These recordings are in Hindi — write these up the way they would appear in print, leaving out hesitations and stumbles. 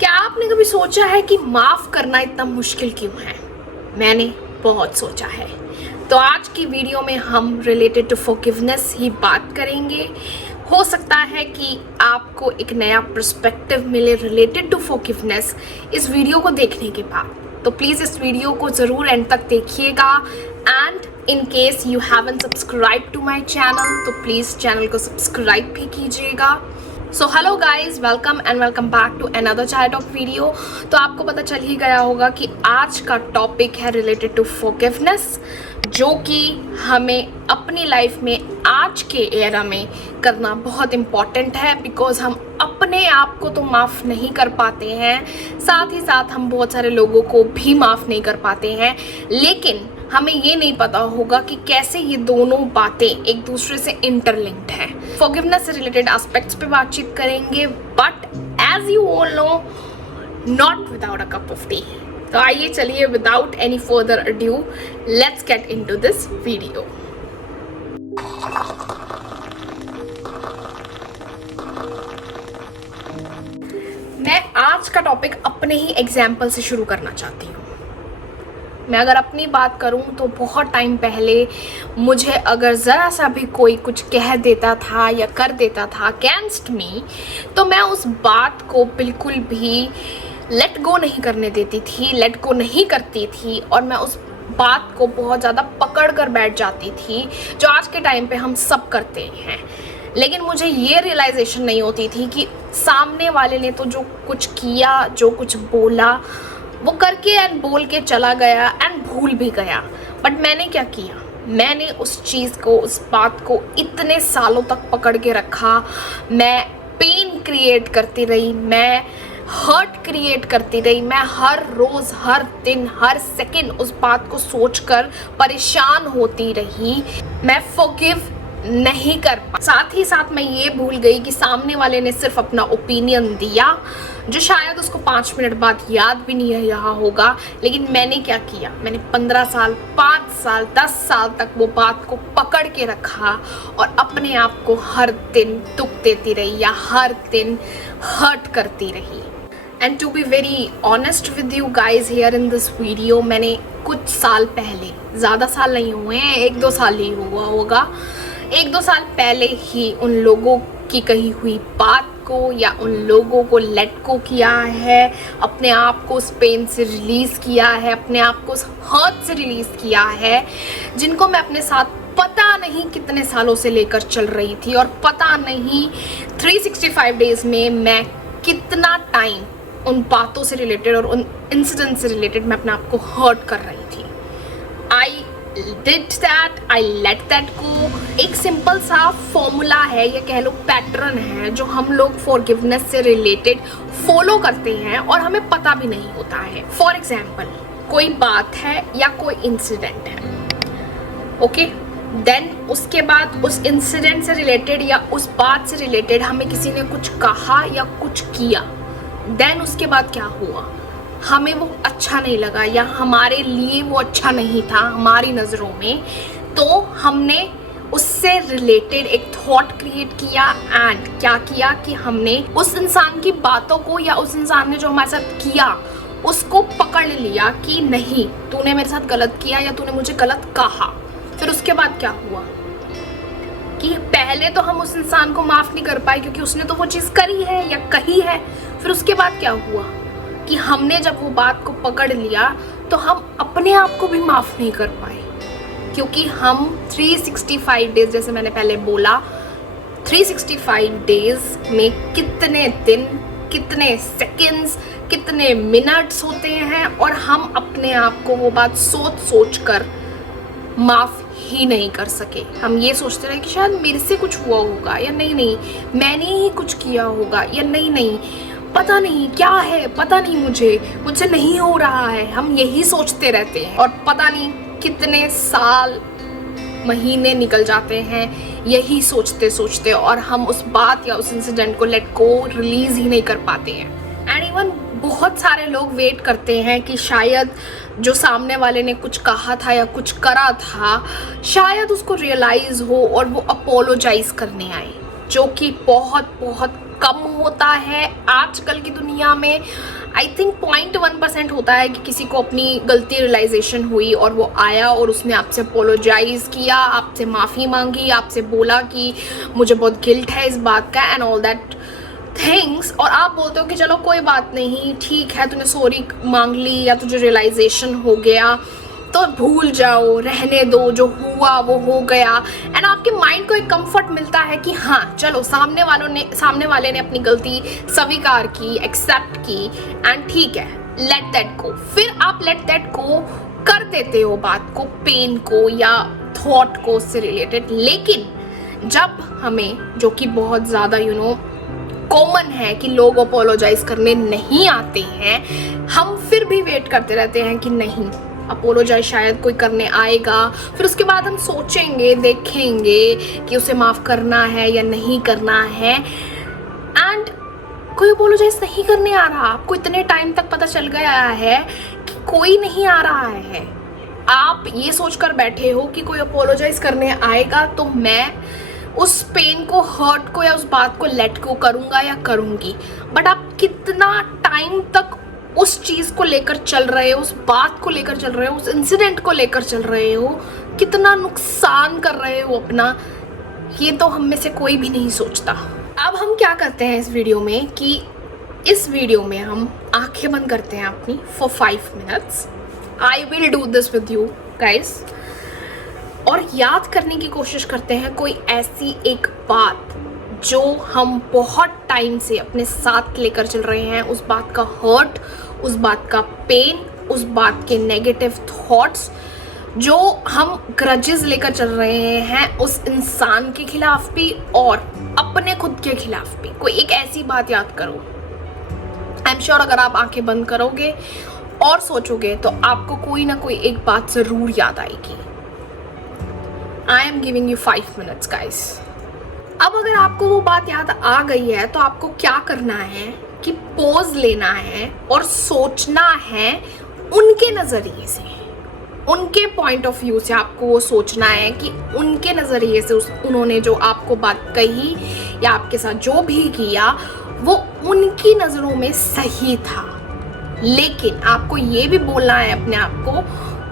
क्या आपने कभी सोचा है कि माफ करना इतना मुश्किल क्यों है? मैंने बहुत सोचा है। तो आज की वीडियो में हम रिलेटेड टू फॉरगिवनेस ही बात करेंगे। हो सकता है कि आपको एक नया पर्सपेक्टिव मिले रिलेटेड टू फॉरगिवनेस इस वीडियो को देखने के बाद। तो प्लीज़ इस वीडियो को ज़रूर एंड तक देखिएगा। And in case you haven't subscribe to my channel तो प्लीज़ चैनल को सब्सक्राइब भी कीजिएगा। So hello guys, welcome and welcome back to another chai talk video. तो आपको पता चल ही गया होगा कि आज का टॉपिक है रिलेटेड टू फॉरगिवनेस, जो कि हमें अपनी लाइफ में आज के एरा में करना बहुत इम्पॉर्टेंट है। बिकॉज हम अपने आप को तो माफ़ नहीं कर पाते हैं, साथ ही साथ हम बहुत सारे लोगों को भी माफ़ नहीं कर पाते हैं, लेकिन हमें ये नहीं पता होगा कि कैसे ये दोनों बातें एक दूसरे से इंटरलिंक्ड हैं। फॉरगिवनेस से रिलेटेड एस्पेक्ट्स पे बातचीत करेंगे, but as you all know, not without a cup of tea. तो आइए चलिए, without any further adieu, let's get into this video. मैं आज का टॉपिक अपने ही एग्जाम्पल से शुरू करना चाहती हूँ। मैं अगर अपनी बात करूं तो बहुत टाइम पहले मुझे अगर ज़रा सा भी कोई कुछ कह देता था या कर देता था अगेंस्ट मी, तो मैं उस बात को बिल्कुल भी लेट गो नहीं करने देती थी, लेट गो नहीं करती थी, और मैं उस बात को बहुत ज़्यादा पकड़ कर बैठ जाती थी, जो आज के टाइम पे हम सब करते हैं। लेकिन मुझे ये रियलाइजेशन नहीं होती थी कि सामने वाले ने तो जो कुछ किया, जो कुछ बोला, वो करके एंड बोल के चला गया एंड भूल भी गया। बट मैंने क्या किया? मैंने उस चीज़ को, उस बात को इतने सालों तक पकड़ के रखा। मैं पेन क्रिएट करती रही, मैं हर्ट क्रिएट करती रही, मैं हर रोज़, हर दिन, हर सेकंड उस बात को सोचकर परेशान होती रही। मैं फॉरगिव नहीं कर पा। साथ ही साथ मैं ये भूल गई कि सामने वाले ने सिर्फ अपना ओपिनियन दिया, जो शायद उसको 5 मिनट बाद याद भी नहीं रहा होगा। लेकिन मैंने क्या किया? मैंने 15 साल, 5 साल, 10 साल तक वो बात को पकड़ के रखा और अपने आप को हर दिन दुख देती रही या हर दिन हर्ट करती रही। And to be very honest with you guys here in this video, मैंने कुछ साल पहले, ज़्यादा साल नहीं हुए हैं, 1-2 साल ही हुआ होगा, 1-2 साल पहले ही उन लोगों की कही हुई बात को या उन लोगों को लेट गो किया है, अपने आप को उस पेन से रिलीज़ किया है, अपने आप को उस हर्ट से रिलीज़ किया है, जिनको मैं अपने साथ पता नहीं कितने सालों से लेकर चल रही थी, और पता नहीं 365 डेज़ में मैं कितना टाइम उन बातों से रिलेटेड और उन इंसिडेंट से रिलेटेड मैं अपने आप को हर्ट कर रही थी। आई did that, I let that go। एक सिंपल सा फॉर्मूला है या कह लो पैटर्न है, जो हम लोग फॉरगिवनेस से रिलेटेड फॉलो करते हैं और हमें पता भी नहीं होता है। फॉर एग्जाम्पल, कोई बात है या कोई इंसिडेंट है, ओके, देन उसके बाद उस इंसिडेंट से रिलेटेड या उस बात से रिलेटेड हमें किसी ने कुछ कहा या कुछ किया, देन उसके बाद क्या हुआ? हमें वो अच्छा नहीं लगा या हमारे लिए वो अच्छा नहीं था हमारी नज़रों में, तो हमने उससे रिलेटेड एक थॉट क्रिएट किया एंड क्या किया कि हमने उस इंसान की बातों को या उस इंसान ने जो हमारे साथ किया उसको पकड़ लिया कि नहीं, तूने मेरे साथ गलत किया या तूने मुझे गलत कहा। फिर उसके बाद क्या हुआ कि पहले तो हम उस इंसान को माफ़ नहीं कर पाए क्योंकि उसने तो वो चीज़ करी है या कही है। फिर उसके बाद क्या हुआ कि हमने जब वो बात को पकड़ लिया तो हम अपने आप को भी माफ़ नहीं कर पाए, क्योंकि हम 365 डेज़, जैसे मैंने पहले बोला, 365 डेज़ में कितने दिन, कितने सेकंड्स, कितने मिनट्स होते हैं, और हम अपने आप को वो बात सोच सोच कर माफ़ ही नहीं कर सके। हम ये सोचते रहे कि शायद मेरे से कुछ हुआ होगा, या नहीं मैंने ही कुछ किया होगा, या नहीं पता नहीं क्या है, पता नहीं मुझसे नहीं हो रहा है। हम यही सोचते रहते हैं और पता नहीं कितने साल, महीने निकल जाते हैं यही सोचते सोचते, और हम उस बात या उस इंसिडेंट को लेट गो, रिलीज ही नहीं कर पाते हैं। एंड इवन बहुत सारे लोग वेट करते हैं कि शायद जो सामने वाले ने कुछ कहा था या कुछ करा था, शायद उसको रियलाइज हो और वो अपोलोजाइज करने आए, जो कि बहुत बहुत कम होता है आजकल की दुनिया में। आई थिंक 0.1% होता है कि किसी को अपनी गलती रियलाइजेशन हुई और वो आया और उसने आपसे अपोलोजाइज किया, आपसे माफ़ी मांगी, आपसे बोला कि मुझे बहुत गिल्ट है इस बात का एंड ऑल दैट थिंग्स, और आप बोलते हो कि चलो कोई बात नहीं, ठीक है, तूने सॉरी मांग ली या तुझे रियलाइजेशन हो गया तो भूल जाओ, रहने दो, जो हुआ वो हो गया। एंड आपके माइंड को एक कंफर्ट मिलता है कि हाँ चलो सामने वाले ने अपनी गलती स्वीकार की, एक्सेप्ट की एंड ठीक है, लेट दैट गो। फिर आप लेट दैट गो कर देते हो बात को, पेन को या थॉट को उससे रिलेटेड। लेकिन जब हमें, जो कि बहुत ज़्यादा कॉमन है कि लोग अपोलोजाइज करने नहीं आते हैं, हम फिर भी वेट करते रहते हैं कि नहीं अपोलोजाइज शायद कोई करने आएगा, फिर उसके बाद हम सोचेंगे, देखेंगे कि उसे माफ़ करना है या नहीं करना है। एंड कोई अपोलोजाइज नहीं करने आ रहा, आपको इतने टाइम तक पता चल गया है कि कोई नहीं आ रहा है, आप ये सोचकर बैठे हो कि कोई अपोलोजाइज करने आएगा तो मैं उस पेन को, हर्ट को या उस बात को लेट गो करूँगा या करूँगी। बट आप कितना टाइम तक उस चीज़ को लेकर चल रहे हो, उस बात को लेकर चल रहे हो, उस इंसिडेंट को लेकर चल रहे हो, कितना नुकसान कर रहे हो अपना, ये तो हम में से कोई भी नहीं सोचता। अब हम क्या करते हैं इस वीडियो में कि इस वीडियो में हम आंखें बंद करते हैं अपनी for 5 minutes. I will do this with you guys, और याद करने की कोशिश करते हैं कोई ऐसी एक बात जो हम बहुत टाइम से अपने साथ लेकर चल रहे हैं, उस बात का हर्ट, उस बात का पेन, उस बात के नेगेटिव थॉट्स जो हम ग्रजेस लेकर चल रहे हैं उस इंसान के खिलाफ भी और अपने खुद के खिलाफ भी। कोई एक ऐसी बात याद करो। आई एम श्योर अगर आप आंखें बंद करोगे और सोचोगे तो आपको कोई ना कोई एक बात ज़रूर याद आएगी। I am giving you 5 minutes guys. अब अगर आपको वो बात याद आ गई है तो आपको क्या करना है कि पॉज लेना है और सोचना है उनके नज़रिए से, उनके पॉइंट ऑफ व्यू से आपको वो सोचना है कि उनके नज़रिए से उन्होंने जो आपको बात कही या आपके साथ जो भी किया वो उनकी नज़रों में सही था। लेकिन आपको ये भी बोलना है अपने आप को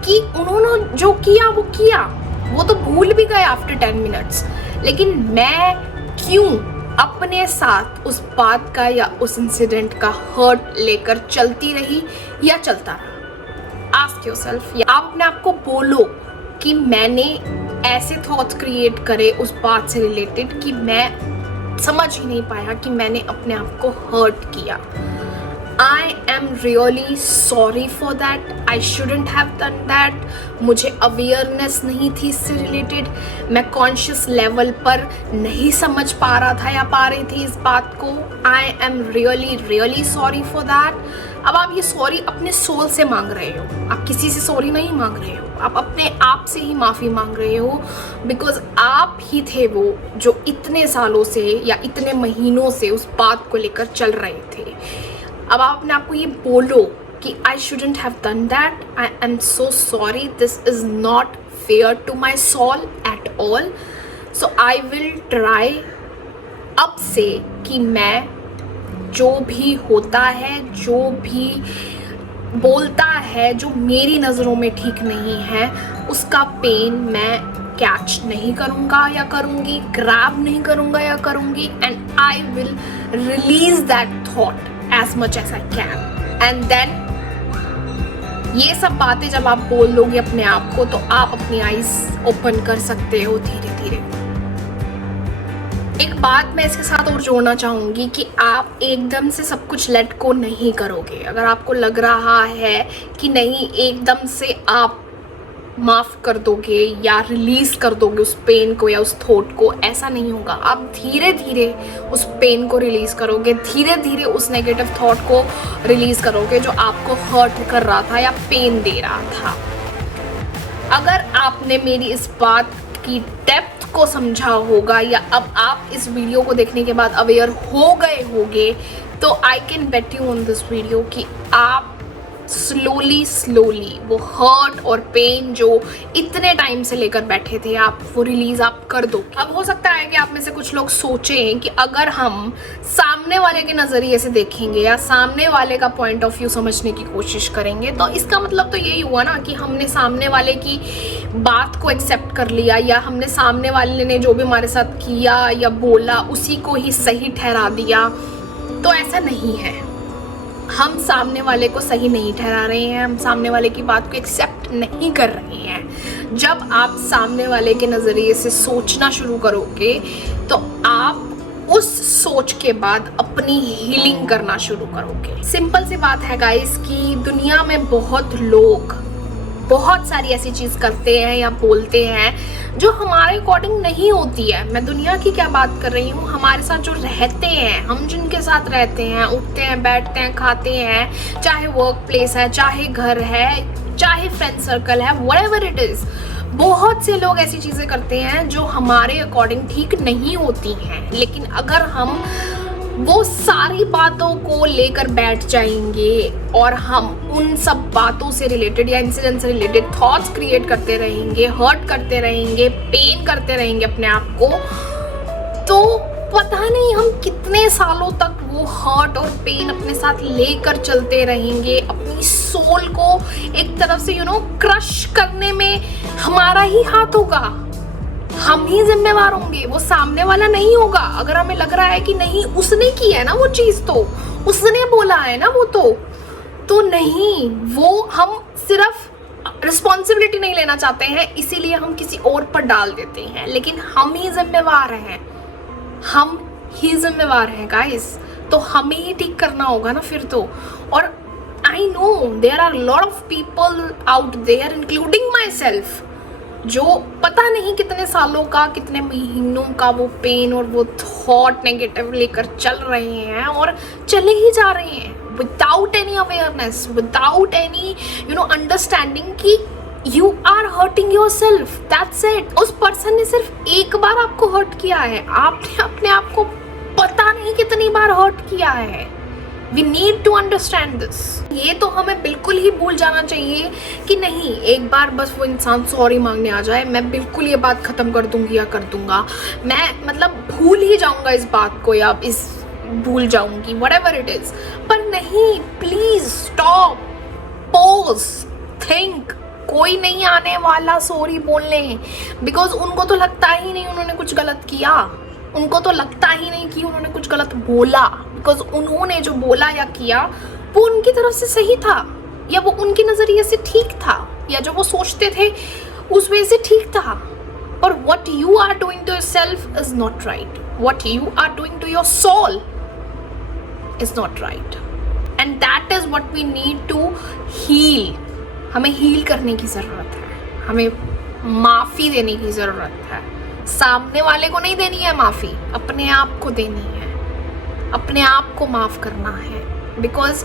कि उन्होंने जो किया वो किया, वो तो भूल भी गए आफ्टर 10 मिनट्स, लेकिन मैं क्यों अपने साथ उस बात का या उस इंसिडेंट का हर्ट लेकर चलती रही या चलता रहा। आस्क योरसेल्फ, या आप अपने आप को बोलो कि मैंने ऐसे थॉट्स क्रिएट करे उस बात से रिलेटेड कि मैं समझ ही नहीं पाया कि मैंने अपने आप को हर्ट किया। I am really sorry for that. I shouldn't have done that. मुझे अवेयरनेस नहीं थी इससे रिलेटेड, मैं कॉन्शियस लेवल पर नहीं समझ पा रहा था या पा रही थी इस बात को। I am really sorry for that. अब आप ये सॉरी अपने सोल से मांग रहे हो, आप किसी से सॉरी नहीं मांग रहे हो, आप अपने आप से ही माफ़ी मांग रहे हो, बिकॉज आप ही थे वो जो इतने सालों से या इतने महीनों से उस बात को लेकर चल रहे थे। अब आप अपने आप को ये बोलो कि I shouldn't have done that, I am so sorry, this is not fair to my soul at all, so I will try अब से कि मैं जो भी होता है, जो भी बोलता है, जो मेरी नज़रों में ठीक नहीं है, उसका पेन मैं कैच नहीं करूँगा या करूँगी, ग्रैब नहीं करूँगा या करूँगी, and I will release that thought as much as I can. And then ये सब बातें जब आप बोल लोगे अपने आप को तो आप अपनी आईज ओपन कर सकते हो धीरे धीरे। एक बात मैं इसके साथ और जोड़ना चाहूँगी कि आप एकदम से सब कुछ लेट को नहीं करोगे। अगर आपको लग रहा है कि नहीं एकदम से आप माफ़ कर दोगे या रिलीज़ कर दोगे उस पेन को या उस थॉट को, ऐसा नहीं होगा। आप धीरे धीरे उस पेन को रिलीज़ करोगे, धीरे धीरे उस नेगेटिव थॉट को रिलीज़ करोगे जो आपको हर्ट कर रहा था या पेन दे रहा था। अगर आपने मेरी इस बात की डेप्थ को समझा होगा या अब आप इस वीडियो को देखने के बाद अवेयर हो गए होगे, तो I can bet you on this video कि आप स्लोली स्लोली वो हर्ट और पेन जो इतने टाइम से लेकर बैठे थे आप, वो रिलीज आप कर दो। अब हो सकता है कि आप में से कुछ लोग सोचें कि अगर हम सामने वाले के नज़रिए से देखेंगे या सामने वाले का पॉइंट ऑफ व्यू समझने की कोशिश करेंगे तो इसका मतलब तो यही हुआ ना कि हमने सामने वाले की बात को एक्सेप्ट कर लिया, या हमने सामने वाले ने जो भी हमारे साथ किया या बोला उसी को ही सही ठहरा दिया। तो ऐसा नहीं है, हम सामने वाले को सही नहीं ठहरा रहे हैं, हम सामने वाले की बात को एक्सेप्ट नहीं कर रहे हैं। जब आप सामने वाले के नज़रिए से सोचना शुरू करोगे तो आप उस सोच के बाद अपनी हीलिंग करना शुरू करोगे। सिंपल सी बात है गाइस कि दुनिया में बहुत लोग बहुत सारी ऐसी चीज़ करते हैं या बोलते हैं जो हमारे अकॉर्डिंग नहीं होती है। मैं दुनिया की क्या बात कर रही हूँ, हमारे साथ जो रहते हैं, हम जिनके साथ रहते हैं, उठते हैं, बैठते हैं, खाते हैं, चाहे वर्क प्लेस है, चाहे घर है, चाहे फ्रेंड सर्कल है, व्हाटएवर इट इज़, बहुत से लोग ऐसी चीज़ें करते हैं जो हमारे अकॉर्डिंग ठीक नहीं होती हैं। लेकिन अगर हम वो सारी बातों को लेकर बैठ जाएंगे और हम उन सब बातों से रिलेटेड या इंसिडेंट से रिलेटेड थॉट्स क्रिएट करते रहेंगे, हर्ट करते रहेंगे, पेन करते रहेंगे अपने आप को, तो पता नहीं हम कितने सालों तक वो हर्ट और पेन अपने साथ लेकर चलते रहेंगे। अपनी सोल को एक तरफ से क्रश करने में हमारा ही हाथ होगा, हम ही जिम्मेवार होंगे, वो सामने वाला नहीं होगा। अगर हमें लग रहा है कि नहीं उसने की है ना वो चीज़, तो उसने बोला है ना वो, तो नहीं, वो हम सिर्फ रिस्पॉन्सिबिलिटी नहीं लेना चाहते हैं इसीलिए हम किसी और पर डाल देते हैं। लेकिन हम ही जिम्मेवार हैं, हम ही जिम्मेवार हैं गाइस, तो हमें ही ठीक करना होगा ना फिर तो। और I know there are lot of people out there including myself जो पता नहीं कितने सालों का, कितने महीनों का वो पेन और वो थॉट नेगेटिव लेकर चल रहे हैं और चले ही जा रहे हैं without any awareness, without any understanding कि you are hurting yourself, that's it. उस पर्सन ने सिर्फ एक बार आपको हर्ट किया है, आपने अपने आप को पता नहीं कितनी बार हर्ट किया है। We need to understand this। ये तो हमें बिल्कुल ही भूल जाना चाहिए कि नहीं, एक बार बस वो इंसान सॉरी मांगने आ जाए, मैं बिल्कुल ये बात ख़त्म कर दूंगी या कर दूंगा, मैं मतलब भूल ही जाऊंगा इस बात को या इस भूल जाऊंगी, whatever it is। पर नहीं, प्लीज़ स्टॉप, पॉज, थिंक। कोई नहीं आने वाला सॉरी बोलने, बिकॉज उनको तो लगता ही नहीं उन्होंने कुछ गलत किया, उनको तो लगता ही नहीं कि उन्होंने कुछ गलत बोला, बिकॉज उन्होंने जो बोला या किया वो उनकी तरफ से सही था, या वो उनके नज़रिए से ठीक था, या जो वो सोचते थे उस वजह से ठीक था। और what you are doing to yourself is not right, what you are doing to your soul is not right, and that is what we need to heal। हमें हील करने की ज़रूरत है, हमें माफ़ी देने की ज़रूरत है। सामने वाले को नहीं देनी है माफ़ी, अपने आप को देनी है, अपने आप को माफ़ करना है। बिकॉज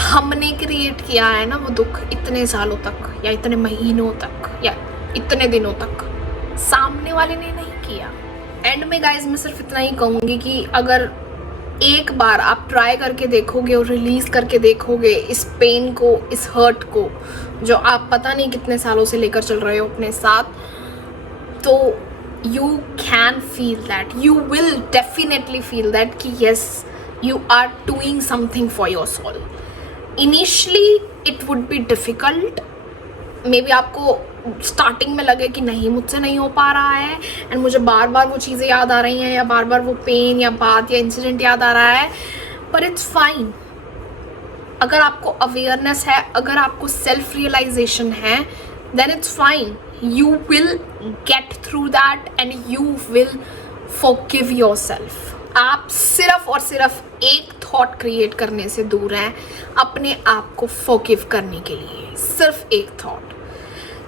हमने क्रिएट किया है ना वो दुख इतने सालों तक या इतने महीनों तक या इतने दिनों तक, सामने वाले ने नहीं किया। एंड में गाइज मैं सिर्फ इतना ही कहूँगी कि अगर एक बार आप ट्राई करके देखोगे और रिलीज़ करके देखोगे इस पेन को, इस हर्ट को जो आप पता नहीं कितने सालों से लेकर चल रहे हो अपने साथ, तो you can feel that, you will definitely feel that कि yes, you are doing something for your soul। Initially it would be difficult, maybe आपको स्टार्टिंग में लगे कि नहीं मुझसे नहीं हो पा रहा है एंड मुझे बार बार वो चीज़ें याद आ रही हैं या बार बार वो पेन या बात या इंसिडेंट याद आ रहा है, पर इट्स फाइन। अगर आपको अवेयरनेस है, अगर आपको सेल्फ रियलाइजेशन है, then it's fine, you will get through that and you will forgive yourself। आप सिर्फ और सिर्फ एक थॉट क्रिएट करने से दूर हैं अपने आप को forgive करने के लिए, सिर्फ एक थॉट।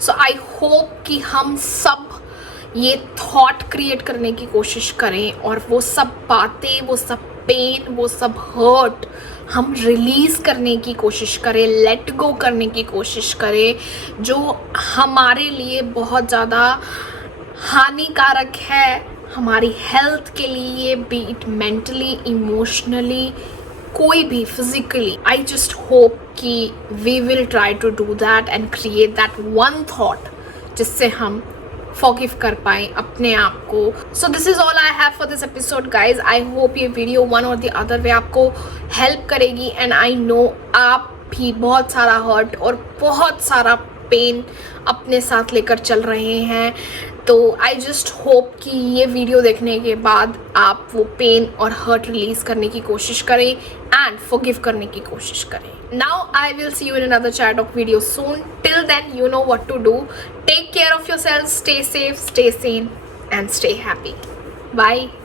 सो आई होप कि हम सब ये थॉट क्रिएट करने की कोशिश करें और वो सब बातें, वो सब पेन, वो सब हर्ट हम रिलीज़ करने की कोशिश करें, लेट गो करने की कोशिश करें जो हमारे लिए बहुत ज़्यादा हानिकारक है, हमारी हेल्थ के लिए, बी इट मेंटली, इमोशनली, कोई भी फिजिकली, आई जस्ट होप कि we will try to do that and create that one thought जिससे हम फॉरगिव कर पाए अपने आप को. So this is all I have for this episode guys. I hope ये video one or the other way आपको हेल्प करेगी एंड आई नो आप भी बहुत सारा हर्ट और बहुत सारा पेन अपने साथ लेकर चल रहे हैं. तो आई जस्ट होप कि ये वीडियो देखने के बाद आप वो पेन और हर्ट रिलीज करने की कोशिश करें एंड फॉरगिव करने की कोशिश करें. Now I will see you in another chat of video soon. Till then you know what to do. Take care of yourselves, stay safe, stay sane and stay happy. Bye.